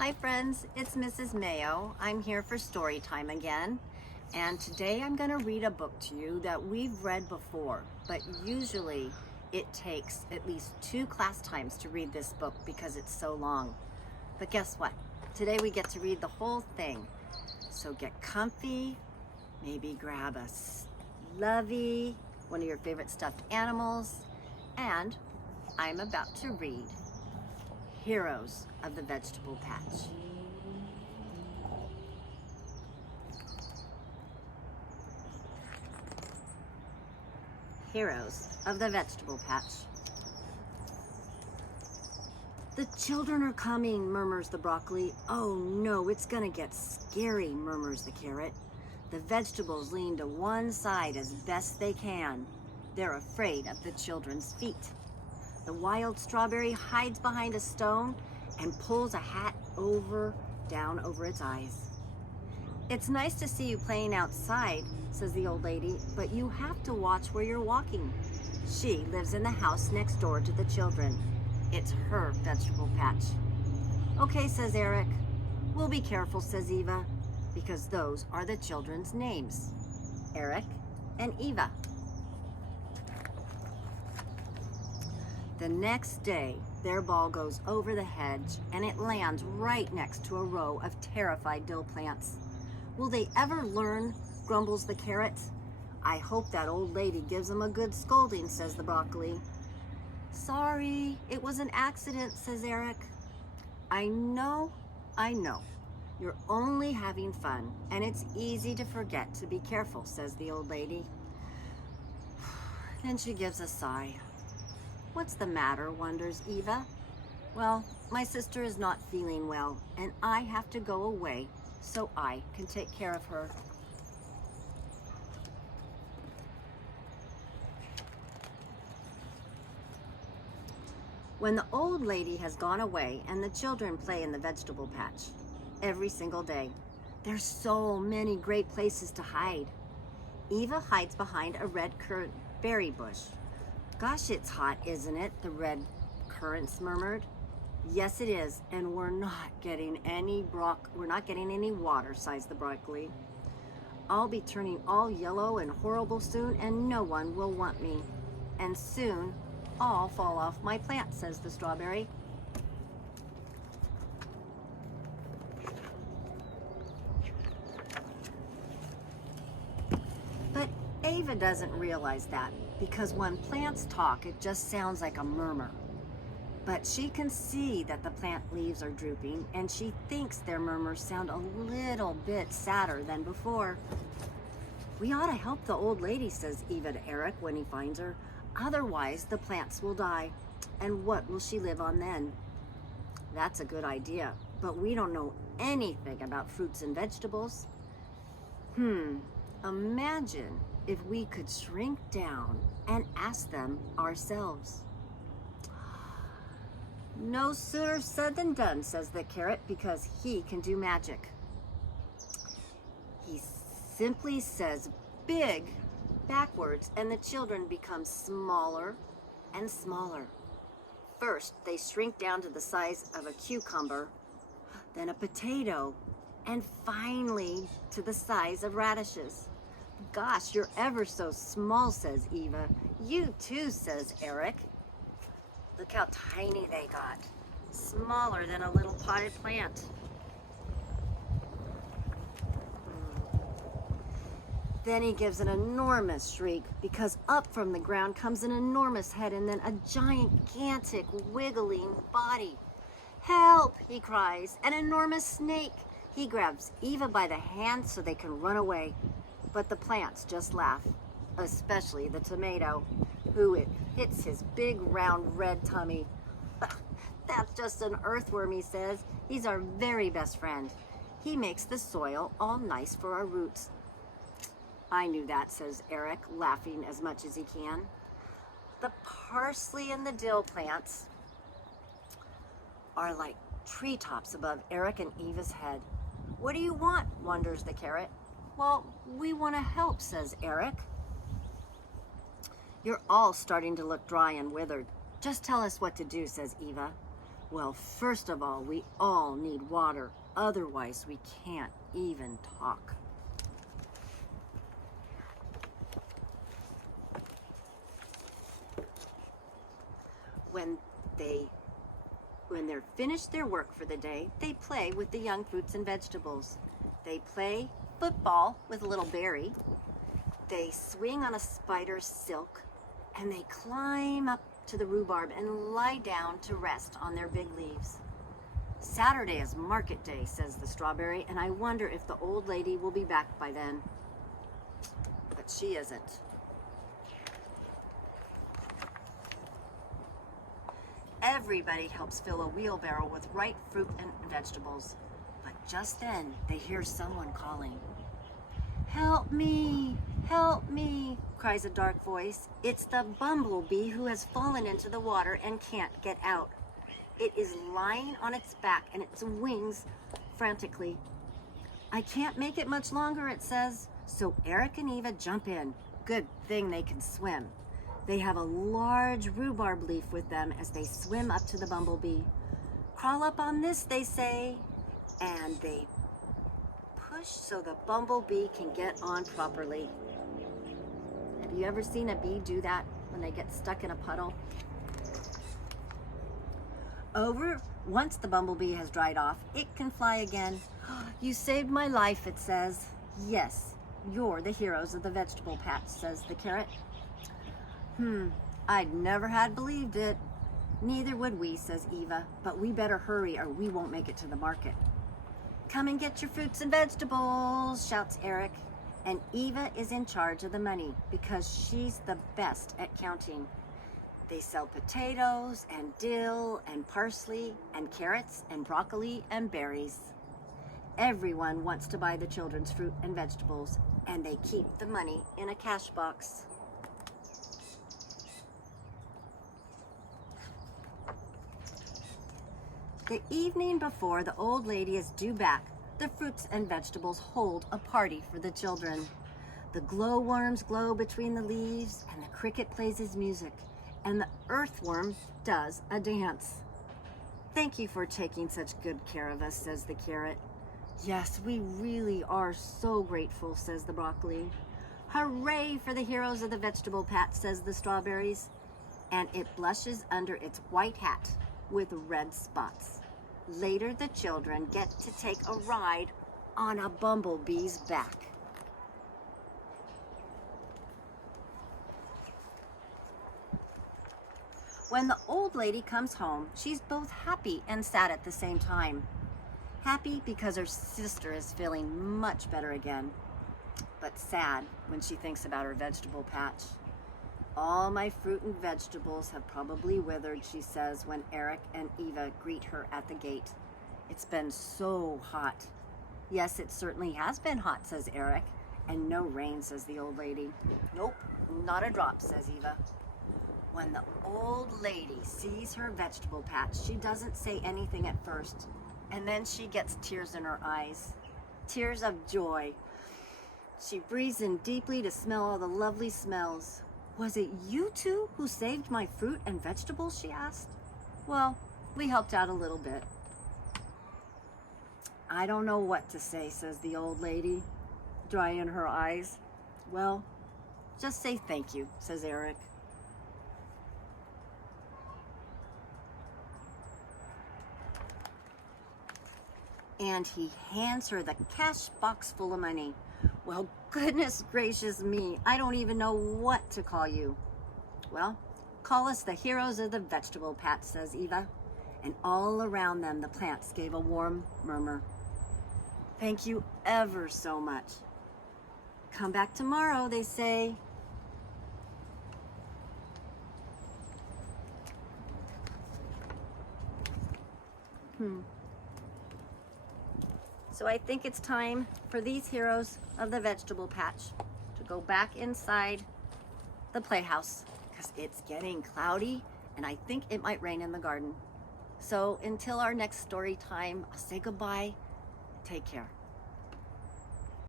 Hi friends, it's Mrs. Mayo. I'm here for story time again. And today I'm going to read a book to you that we've read before, but usually it takes at least 2 class times to read this book because it's so long. But guess what? Today we get to read the whole thing. So get comfy, maybe grab a lovey, one of your favorite stuffed animals, and I'm about to read Heroes of the Vegetable Patch. Heroes of the Vegetable Patch. The children are coming, murmurs the broccoli. Oh no, it's gonna get scary, murmurs the carrot. The vegetables lean to one side as best they can. They're afraid of the children's feet. The wild strawberry hides behind a stone and pulls a hat down over its eyes. It's nice to see you playing outside, says the old lady, but you have to watch where you're walking. She lives in the house next door to the children. It's her vegetable patch. Okay, says Eric. We'll be careful, says Eva, because those are the children's names, Eric and Eva. The next day, their ball goes over the hedge and it lands right next to a row of terrified dill plants. Will they ever learn, grumbles the carrot. I hope that old lady gives them a good scolding, says the broccoli. Sorry, it was an accident, says Eric. I know. You're only having fun, and it's easy to forget to be careful, says the old lady. Then she gives a sigh. What's the matter, wonders Eva. Well, my sister is not feeling well, and I have to go away so I can take care of her. When the old lady has gone away and the children play in the vegetable patch every single day, there's so many great places to hide. Eva hides behind a red currant berry bush. Gosh, it's hot, isn't it? The red currants murmured. Yes, it is, and we're not getting any water, sighs the broccoli. I'll be turning all yellow and horrible soon, and no one will want me. And soon, I'll fall off my plant, says the strawberry. But Eva doesn't realize that, because when plants talk, it just sounds like a murmur. But she can see that the plant leaves are drooping, and she thinks their murmurs sound a little bit sadder than before. We ought to help the old lady, says Eva to Eric when he finds her. Otherwise, the plants will die. And what will she live on then? That's a good idea, but we don't know anything about fruits and vegetables. Imagine if we could shrink down and ask them ourselves. No sooner said than done, says the carrot, because he can do magic. He simply says big backwards, and the children become smaller and smaller. First, they shrink down to the size of a cucumber, then a potato, and finally to the size of radishes. Gosh, you're ever so small, says Eva. You too, says Eric. Look how tiny they got. Smaller than a little potted plant. Then he gives an enormous shriek, because up from the ground comes an enormous head and then a gigantic wiggling body. Help, he cries, an enormous snake. He grabs Eva by the hand so they can run away. But the plants just laugh, especially the tomato, who it hits his big round red tummy. That's just an earthworm, he says. He's our very best friend. He makes the soil all nice for our roots. I knew that, says Eric, laughing as much as he can. The parsley and the dill plants are like treetops above Eric and Eva's head. What do you want, wonders the carrot. Well, we want to help, says Eric. You're all starting to look dry and withered. Just tell us what to do, says Eva. Well, first of all, we all need water. Otherwise, we can't even talk. When they're finished their work for the day, they play with the young fruits and vegetables. They play football with little Barry. They swing on a spider's silk, and they climb up to the rhubarb and lie down to rest on their big leaves. Saturday is market day, says the strawberry, and I wonder if the old lady will be back by then. But she isn't. Everybody helps fill a wheelbarrow with ripe fruit and vegetables. But just then, they hear someone calling. "Help me! Help me!" cries a dark voice. It's the bumblebee who has fallen into the water and can't get out. It is lying on its back and its wings frantically. "I can't make it much longer," it says. So Eric and Eva jump in. Good thing they can swim. They have a large rhubarb leaf with them as they swim up to the bumblebee. "Crawl up on this," they say, and they push so the bumblebee can get on properly. Have you ever seen a bee do that when they get stuck in a puddle? Once the bumblebee has dried off, it can fly again. "You saved my life," it says. "Yes, you're the heroes of the vegetable patch," says the carrot. I'd never had believed it." "Neither would we," says Eva, "but we better hurry or we won't make it to the market." "Come and get your fruits and vegetables," shouts Eric. And Eva is in charge of the money because she's the best at counting. They sell potatoes and dill and parsley and carrots and broccoli and berries. Everyone wants to buy the children's fruit and vegetables, and they keep the money in a cash box. The evening before the old lady is due back, the fruits and vegetables hold a party for the children. The glowworms glow between the leaves, and the cricket plays his music, and the earthworm does a dance. "Thank you for taking such good care of us," says the carrot. "Yes, we really are so grateful," says the broccoli. "Hooray for the heroes of the vegetable patch," says the strawberries, and it blushes under its white hat with red spots. Later, the children get to take a ride on a bumblebee's back. When the old lady comes home, she's both happy and sad at the same time. Happy because her sister is feeling much better again, but sad when she thinks about her vegetable patch. "All my fruit and vegetables have probably withered," she says when Eric and Eva greet her at the gate. "It's been so hot." "Yes, it certainly has been hot," says Eric. "And no rain," says the old lady. "Nope, not a drop," says Eva. When the old lady sees her vegetable patch, she doesn't say anything at first, and then she gets tears in her eyes. Tears of joy. She breathes in deeply to smell all the lovely smells. "Was it you two who saved my fruit and vegetables?" she asked. "Well, we helped out a little bit." "I don't know what to say," says the old lady, drying her eyes. "Well, just say thank you," says Eric. And he hands her the cash box full of money. "Well, goodness gracious me, I don't even know what to call you." "Well, call us the heroes of the vegetable patch," says Eva. And all around them, the plants gave a warm murmur. "Thank you ever so much. Come back tomorrow," they say. So I think it's time for these heroes of the vegetable patch to go back inside the playhouse because it's getting cloudy and I think it might rain in the garden. So until our next story time, I'll say goodbye. Take care.